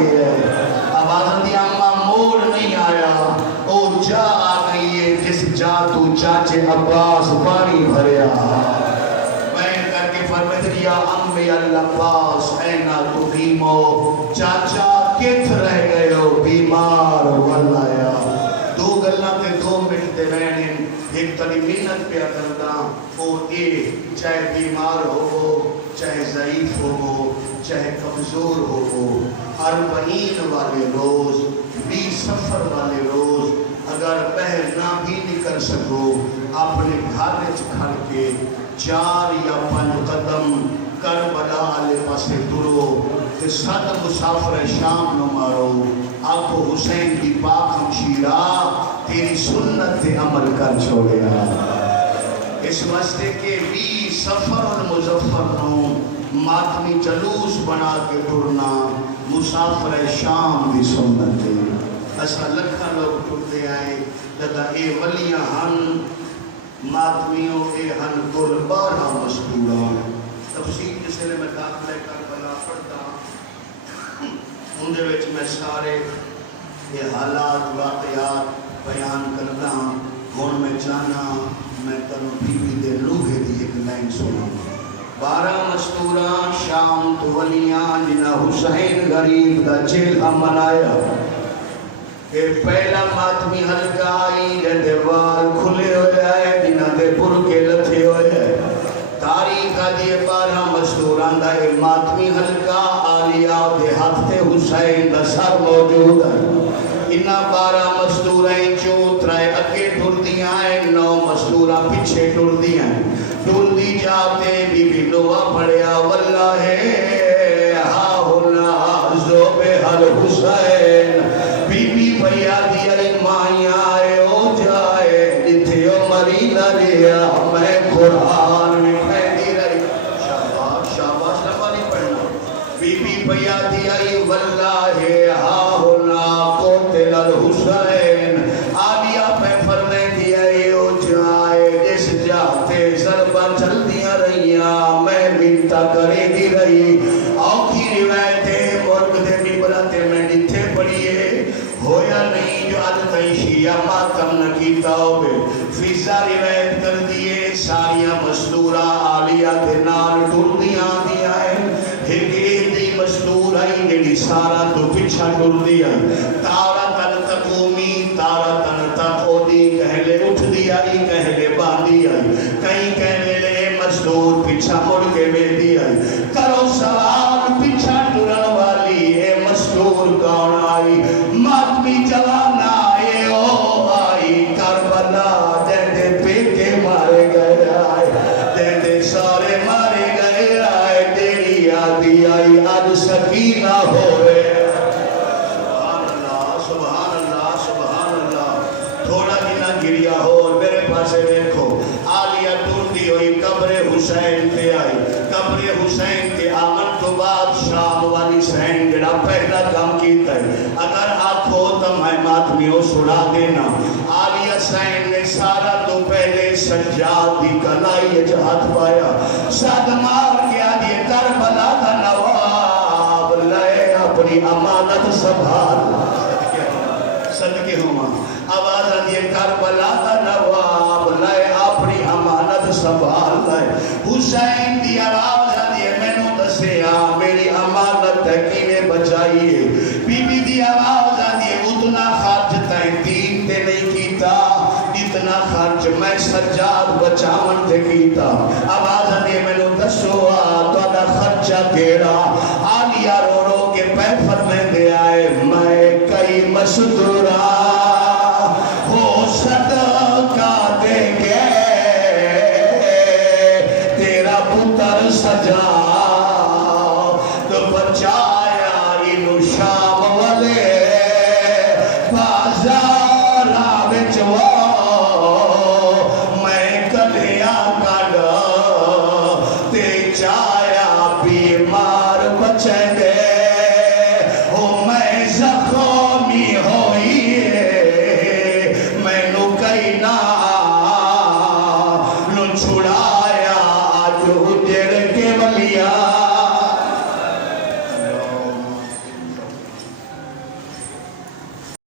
گئی ہے. آواز دی اما موڑ نہیں آیا. او جا آ گئی ہے جس جا تو چاچے عباس پانی بھریا. میں کر کے فرمائے یا امی العباس اینا تقیمو, چاچا کت رہ گئے ہو بیمار والایا. دو گلہ کے 2 منٹ دے رہنے. ایک تلی محنت پہ کرنا او اے چاہے بیمار ہو, چاہے ضعیف ہو, چاہے کمزور ہو, 40 والے روز, 20 سفر والے روز اگر باہر نہ بھی نکل سکو, اپنے گھر کھڑ کے 4 یا 5 قدم کربلا والے پاسے ٹرو, 7 مسافر شام نو مارو. آنکھو حسین کی پاک ہمشیرہ تیری سنت تے عمل کر چھوڑیا. اس واسطے کے 20 سفر المظفر نو ماتمی جلوس بنا کے ٹرنا مسافر شام دی سنت ہے. ایسا لکھا لوگ ٹرتے آئے لگا اے ولیاں ہن ماتمیوں اے ہن کل 12 مستورہ. تفسیر جسے لئے میں داخلہ کربلا پڑھتا اندھے وچ میں سارے یہ حالات واقعات بیان کرتا ہوں. ہون میں چاہنا میں تنو بی بی دے لوہے دی ایک لائن سنا. 12 مستورہ شام تو ولیاں جنہ حسین غریب دا چیلہ منایا. کہ پہلا ماتمی حلقہ آئی جہاں وال کھلے ہوئے آئے جنہ دے پر کے لتھے ہوئے آئے. تاریخ دیئے 12 مستوران دا اے ماتمی حلقہ آلیا دے ہاتھ تے حسین دا سر موجود ہے. انہا 12 مستوریں چوترائے اگے ٹر دیاں ہیں, 9 مستورہ پچھے ٹر دیاں ہیں. ٹر دی جاتے بی بی دعا پڑھیا واللہ ہا ہونا زوب حل حسین. بی بی بھیا دیا مائیاں آئے ہو جائے جتھے او مریدہ لیا میں قرآن میں پھیلی رہی. شاباش شاباش لفا نہیں پڑھنا. بی بی بھیا دیا واللہ ہا ہونا قتل الحسین. آلیا پہ فرمے دیا ہو جائے جس جاتے ضربہ چل دیا رہیاں میں منتا کرے دی رہی. آنکھی روایتیں مرگ دے نبرتے میں نتھے پڑیے ہویا نہیں جو عدد شیعہ ماتم نہ کیتا ہوئے. فضا روایت کر دیئے ساریاں مستورہ آلیہ دے نال ٹر دیاں دیا ہے. ایک دی مستور آئی جنی سارا تو پچھا ٹر دیا. تارا تن تقومی تارا تن تقودی کہلے اٹھ دیا ای کہلے باندی آئی. کہیں کہلے لے مستور پچھا مڑ کے بے دیا. کرو سوال پچھا ٹرن والی اے مستور کون آئی. ماتمی جوانا آئے او آئی کربلا دے دے پیٹے مارے گئے آئے دے دے سارے مارے گئے آئے. تیری آدھی آئی آج سکینہ ہوئے. سبحان اللہ سبحان اللہ سبحان اللہ. تھوڑا جنہ گریا ہو میرے پاسے دیکھو. آلیہ ٹوٹی ہوئی قبر حسین پہ آئی. قبر حسین کے آمن تو بعد شام والی سین جڑا پہلا کام کیتا ہے. اگر آپ ہو تو میں ماتمیوں سڑا دینا. آلیہ سین نے سارا تو پہلے سجاد دی کلائی جہات پایا. ساتھ مار کیا دیے کربلا کا نواب لائے اپنی امانت سنبھال. صدقے ہوں آواز دیے کربلا کا نواب لائے اپنی امانت سنبھال لائے. حسین دی آواز دیے میں نو دسیا میری امانت کیویں بچائیے. بی بی دی آواز دیے اتنا خرچ تائیں دین تے نہیں کیتا اتنا خرچ میں سجاد بچاون تے کیتا. آواز دیے میں نو دسو تہاڈا خرچہ کیڑا. آلیا رو رو کے پے فرمے دے آئے میں کئی مستورہ